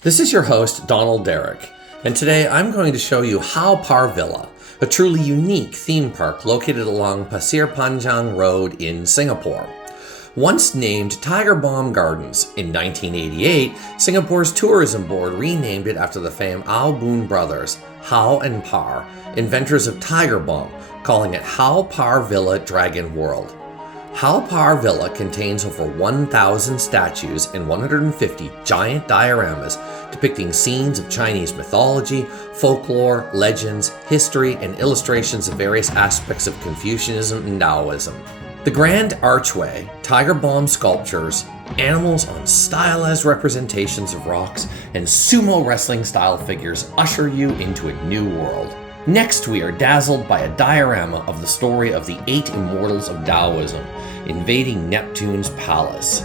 This is your host, Donald Derrick, and today I'm going to show you Haw Par Villa, a truly unique theme park located along Pasir Panjang Road in Singapore. Once named Tiger Balm Gardens, in 1988, Singapore's tourism board renamed it after the famed Ao Boon brothers, Haw and Par, inventors of Tiger Balm, calling it Haw Par Villa Dragon World. Haw Par Villa contains over 1,000 statues and 150 giant dioramas depicting scenes of Chinese mythology, folklore, legends, history, and illustrations of various aspects of Confucianism and Taoism. The grand archway, tiger balm sculptures, animals on stylized representations of rocks, and sumo wrestling style figures usher you into a new world. Next, we are dazzled by a diorama of the story of the 8 immortals of Taoism invading Neptune's palace.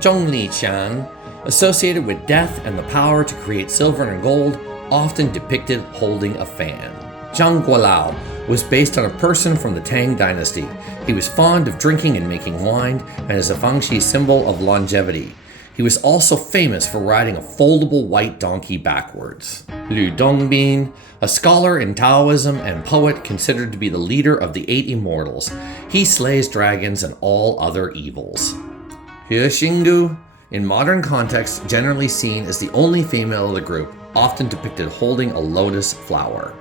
Chujiang, associated with death and the power to create silver and gold, often depicted holding a fan. Zhang Guolao was based on a person from the Tang dynasty. He was fond of drinking and making wine, and is a Fangxi symbol of longevity. He was also famous for riding a foldable white donkey backwards. Lu Dongbin, a scholar in Taoism and poet considered to be the leader of the 8 immortals. He slays dragons and all other evils. He Xinggu, in modern context generally seen as the only female of the group, often depicted holding a lotus flower.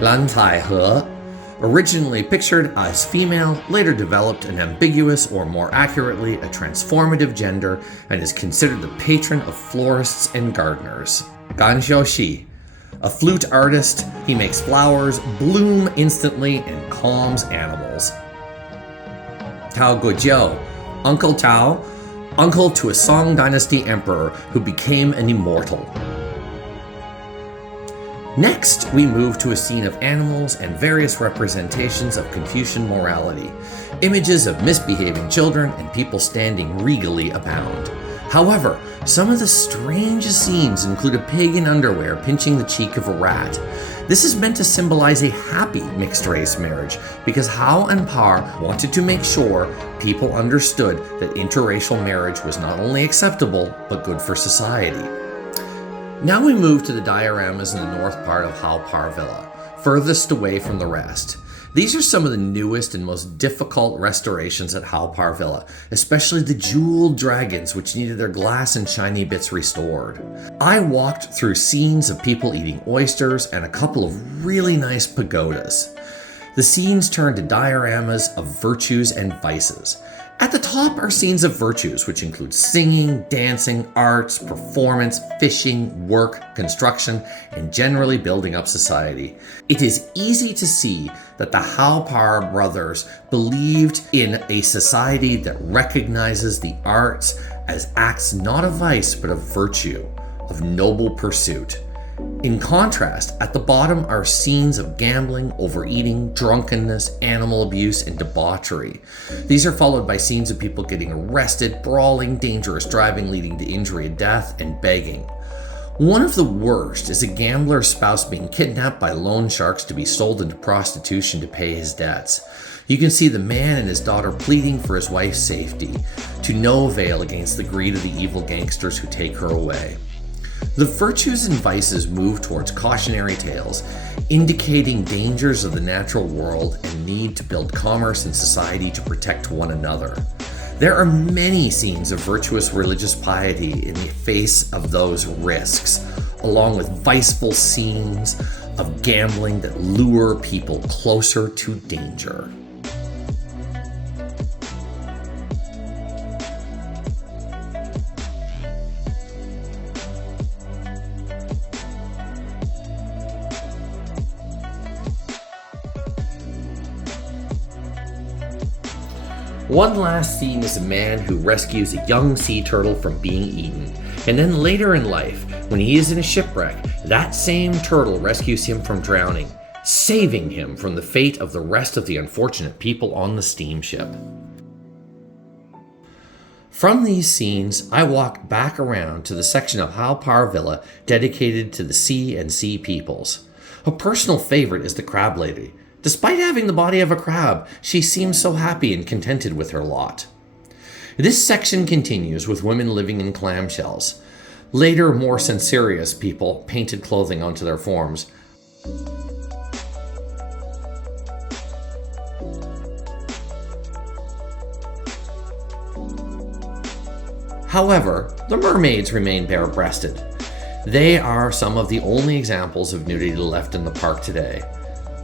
Lan Tai He, originally pictured as female, later developed an ambiguous, or more accurately, a transformative gender, and is considered the patron of florists and gardeners. Gan Xiaoxi, a flute artist, he makes flowers bloom instantly and calms animals. Tao Guojiu, Uncle Tao, uncle to a Song dynasty emperor who became an immortal. Next, we move to a scene of animals and various representations of Confucian morality. Images of misbehaving children and people standing regally abound. However, some of the strangest scenes include a pig in underwear pinching the cheek of a rat. This is meant to symbolize a happy mixed-race marriage because Haw and Par wanted to make sure people understood that interracial marriage was not only acceptable, but good for society. Now we move to the dioramas in the north part of Haw Par Villa, furthest away from the rest. These are some of the newest and most difficult restorations at Haw Par Villa, especially the jeweled dragons which needed their glass and shiny bits restored. I walked through scenes of people eating oysters and a couple of really nice pagodas. The scenes turn to dioramas of virtues and vices. At the top are scenes of virtues, which include singing, dancing, arts, performance, fishing, work, construction, and generally building up society. It is easy to see that the Haw Par brothers believed in a society that recognizes the arts as acts not of vice, but of virtue, of noble pursuit. In contrast, at the bottom are scenes of gambling, overeating, drunkenness, animal abuse, and debauchery. These are followed by scenes of people getting arrested, brawling, dangerous driving leading to injury and death, and begging. One of the worst is a gambler's spouse being kidnapped by loan sharks to be sold into prostitution to pay his debts. You can see the man and his daughter pleading for his wife's safety, to no avail against the greed of the evil gangsters who take her away. The virtues and vices move towards cautionary tales, indicating dangers of the natural world and need to build commerce and society to protect one another. There are many scenes of virtuous religious piety in the face of those risks, along with viceful scenes of gambling that lure people closer to danger. One last scene is a man who rescues a young sea turtle from being eaten, and then later in life, when he is in a shipwreck, that same turtle rescues him from drowning, saving him from the fate of the rest of the unfortunate people on the steamship. From these scenes, I walked back around to the section of Haw Par Villa dedicated to the sea and sea peoples. A personal favorite is the crab lady. Despite having the body of a crab, she seems so happy and contented with her lot. This section continues with women living in clamshells. Later, more censorious people painted clothing onto their forms. However, the mermaids remain bare-breasted. They are some of the only examples of nudity left in the park today.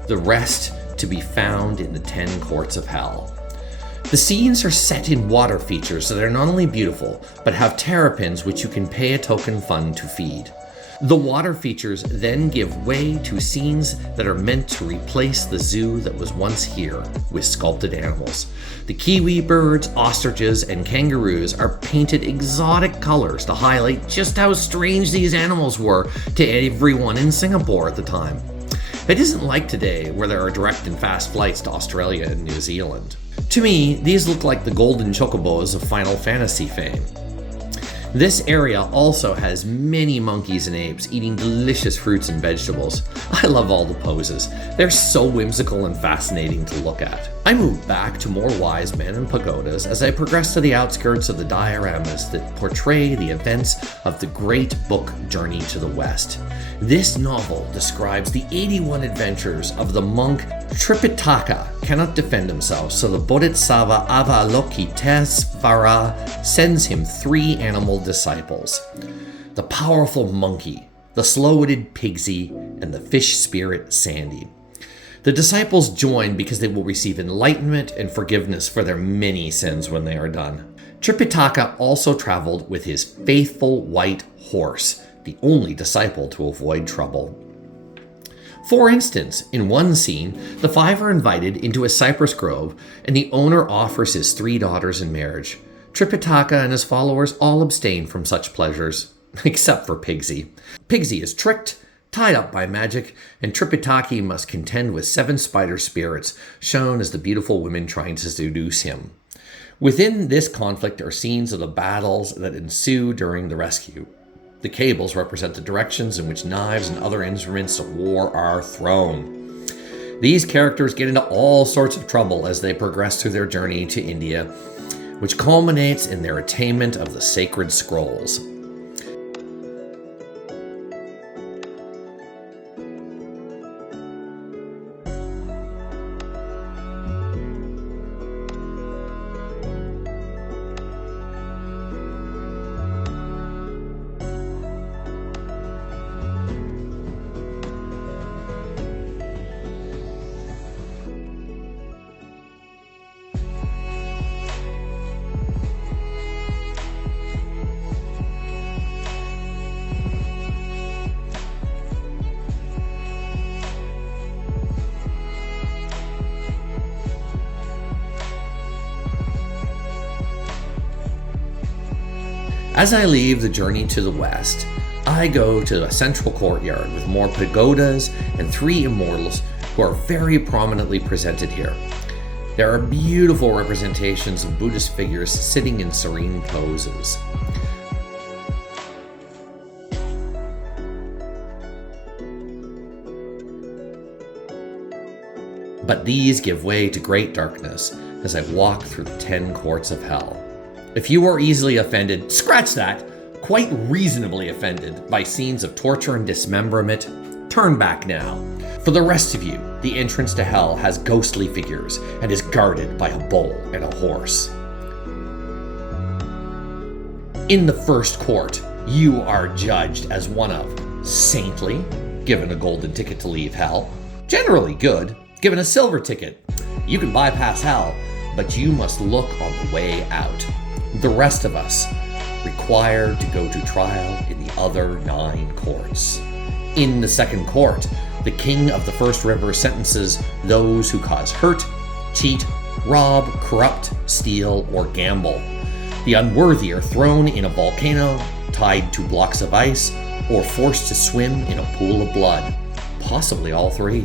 The rest to be found in the 10 courts of hell. The scenes are set in water features that are not only beautiful, but have terrapins which you can pay a token fund to feed. The water features then give way to scenes that are meant to replace the zoo that was once here with sculpted animals. The kiwi birds, ostriches, and kangaroos are painted exotic colors to highlight just how strange these animals were to everyone in Singapore at the time. It isn't like today where there are direct and fast flights to Australia and New Zealand. To me, these look like the golden chocobos of Final Fantasy fame. This area also has many monkeys and apes eating delicious fruits and vegetables. I love all the poses. They're so whimsical and fascinating to look at. I moved back to more wise men and pagodas as I progressed to the outskirts of the dioramas that portray the events of the great book Journey to the West. This novel describes the 81 adventures of the monk Tripitaka cannot defend himself, so the Bodhisattva Avalokitesvara sends him 3 animal disciples. The powerful monkey, the slow-witted Pigsy, and the fish spirit Sandy. The disciples join because they will receive enlightenment and forgiveness for their many sins when they are done. Tripitaka also traveled with his faithful white horse, the only disciple to avoid trouble. For instance, in one scene, the 5 are invited into a cypress grove and the owner offers his 3 daughters in marriage. Tripitaka and his followers all abstain from such pleasures, except for Pigsy. Pigsy is tricked, tied up by magic, and Tripitaki must contend with 7 spider spirits, shown as the beautiful women trying to seduce him. Within this conflict are scenes of the battles that ensue during the rescue. The cables represent the directions in which knives and other instruments of war are thrown. These characters get into all sorts of trouble as they progress through their journey to India, which culminates in their attainment of the sacred scrolls. As I leave the journey to the west, I go to a central courtyard with more pagodas and 3 immortals who are very prominently presented here. There are beautiful representations of Buddhist figures sitting in serene poses. But these give way to great darkness as I walk through the 10 courts of hell. If you are easily offended, scratch that, quite reasonably offended by scenes of torture and dismemberment, turn back now. For the rest of you, the entrance to hell has ghostly figures and is guarded by a bull and a horse. In the first court, you are judged as one of saintly, given a golden ticket to leave hell, generally good, given a silver ticket. You can bypass hell, but you must look on the way out. The rest of us required to go to trial in the other 9 courts. In the second court, the king of the first river sentences those who cause hurt, cheat, rob, corrupt, steal, or gamble. The unworthy are thrown in a volcano, tied to blocks of ice, or forced to swim in a pool of blood, possibly all 3.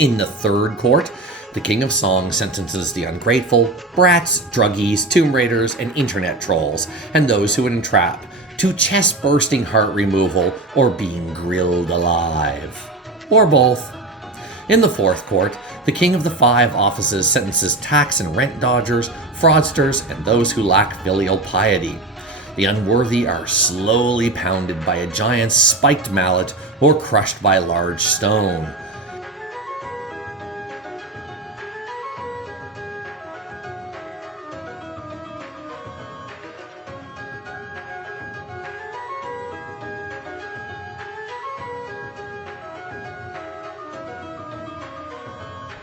In the third court, the King of Song sentences the ungrateful, brats, druggies, tomb raiders, and internet trolls, and those who entrap, to chest-bursting heart removal or being grilled alive. Or both. In the fourth court, the King of the Five Offices sentences tax and rent dodgers, fraudsters, and those who lack filial piety. The unworthy are slowly pounded by a giant spiked mallet or crushed by a large stone.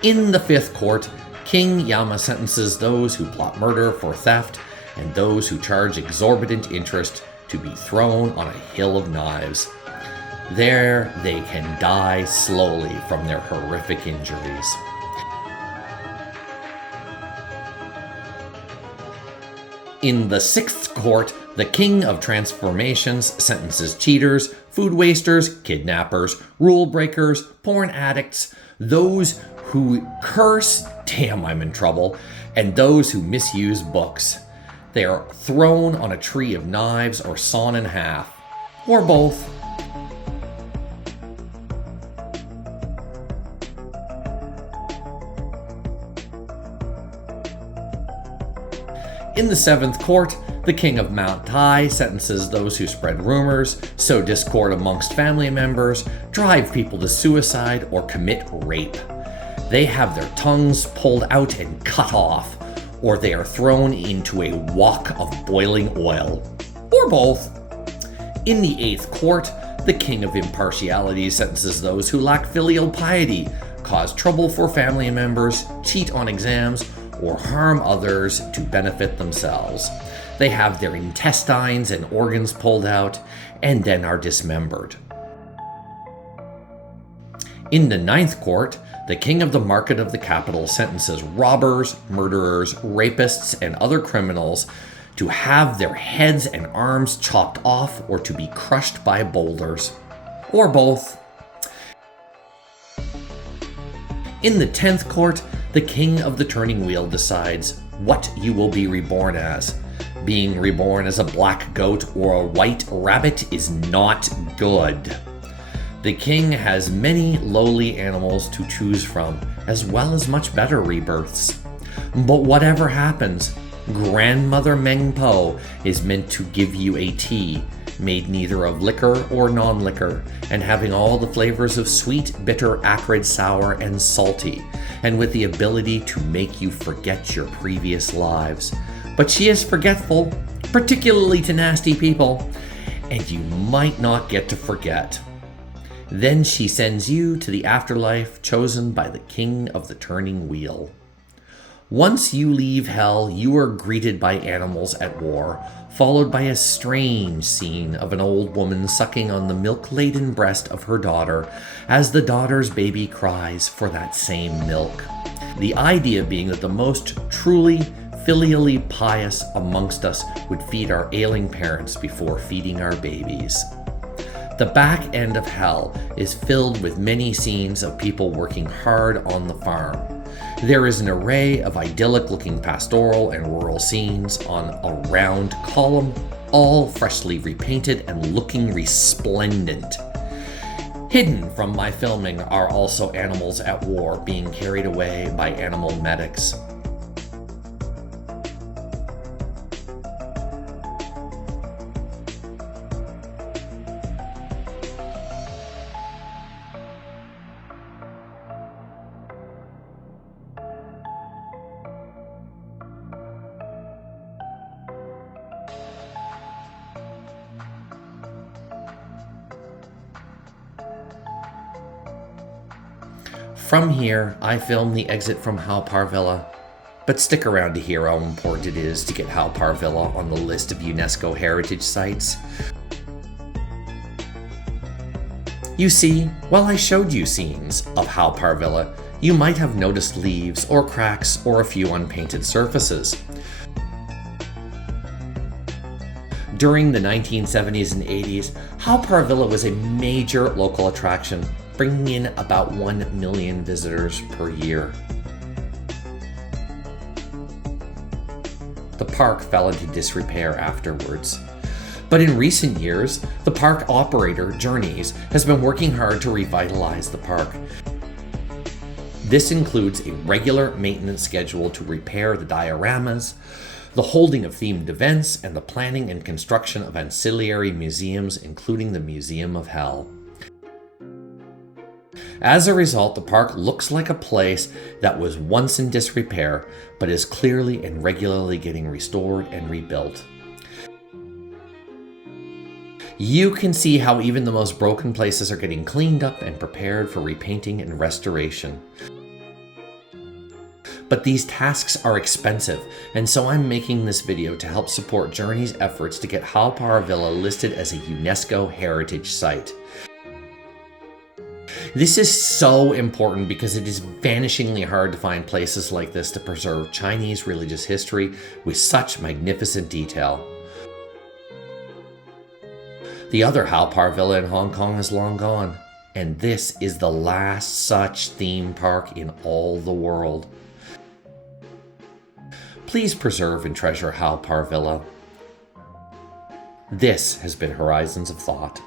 In the fifth court, King Yama sentences those who plot murder for theft and those who charge exorbitant interest to be thrown on a hill of knives. There they can die slowly from their horrific injuries. In the sixth court, the King of Transformations sentences cheaters, food wasters, kidnappers, rule breakers, porn addicts, those who curse, damn I'm in trouble, and those who misuse books. They are thrown on a tree of knives or sawn in half, or both. In the seventh court, the King of Mount Tai sentences those who spread rumors, sow discord amongst family members, drive people to suicide, or commit rape. They have their tongues pulled out and cut off, or they are thrown into a wok of boiling oil, or both. In the eighth court, the King of Impartiality sentences those who lack filial piety, cause trouble for family members, cheat on exams, or harm others to benefit themselves. They have their intestines and organs pulled out, and then are dismembered. In the ninth court, the King of the Market of the Capital sentences robbers, murderers, rapists, and other criminals to have their heads and arms chopped off or to be crushed by boulders, or both. In the 10th court, the King of the Turning Wheel decides what you will be reborn as. Being reborn as a black goat or a white rabbit is not good. The king has many lowly animals to choose from, as well as much better rebirths. But whatever happens, Grandmother Meng Po is meant to give you a tea made neither of liquor or non-liquor, and having all the flavors of sweet, bitter, acrid, sour, and salty, and with the ability to make you forget your previous lives. But she is forgetful, particularly to nasty people, and you might not get to forget. Then she sends you to the afterlife chosen by the King of the Turning Wheel. Once you leave hell, you are greeted by animals at war, followed by a strange scene of an old woman sucking on the milk-laden breast of her daughter as the daughter's baby cries for that same milk. The idea being that the most truly filially pious amongst us would feed our ailing parents before feeding our babies. The back end of hell is filled with many scenes of people working hard on the farm. There is an array of idyllic-looking pastoral and rural scenes on a round column, all freshly repainted and looking resplendent. Hidden from my filming are also animals at war being carried away by animal medics. From here, I filmed the exit from Haw Par Villa, but stick around to hear how important it is to get Haw Par Villa on the list of UNESCO heritage sites. You see, while I showed you scenes of Haw Par Villa, you might have noticed leaves or cracks or a few unpainted surfaces. During the 1970s and 80s, Haw Par Villa was a major local attraction, bringing in about 1 million visitors per year. The park fell into disrepair afterwards. But in recent years, the park operator, Journeys, has been working hard to revitalize the park. This includes a regular maintenance schedule to repair the dioramas, the holding of themed events, and the planning and construction of ancillary museums, including the Museum of Hell. As a result, the park looks like a place that was once in disrepair, but is clearly and regularly getting restored and rebuilt. You can see how even the most broken places are getting cleaned up and prepared for repainting and restoration. But these tasks are expensive, and so I'm making this video to help support Journey's efforts to get Haw Par Villa listed as a UNESCO heritage site. This is so important because it is vanishingly hard to find places like this to preserve Chinese religious history with such magnificent detail. The other Haw Par Villa in Hong Kong is long gone, and this is the last such theme park in all the world. Please preserve and treasure Haw Par Villa. This has been Horizons of Thought.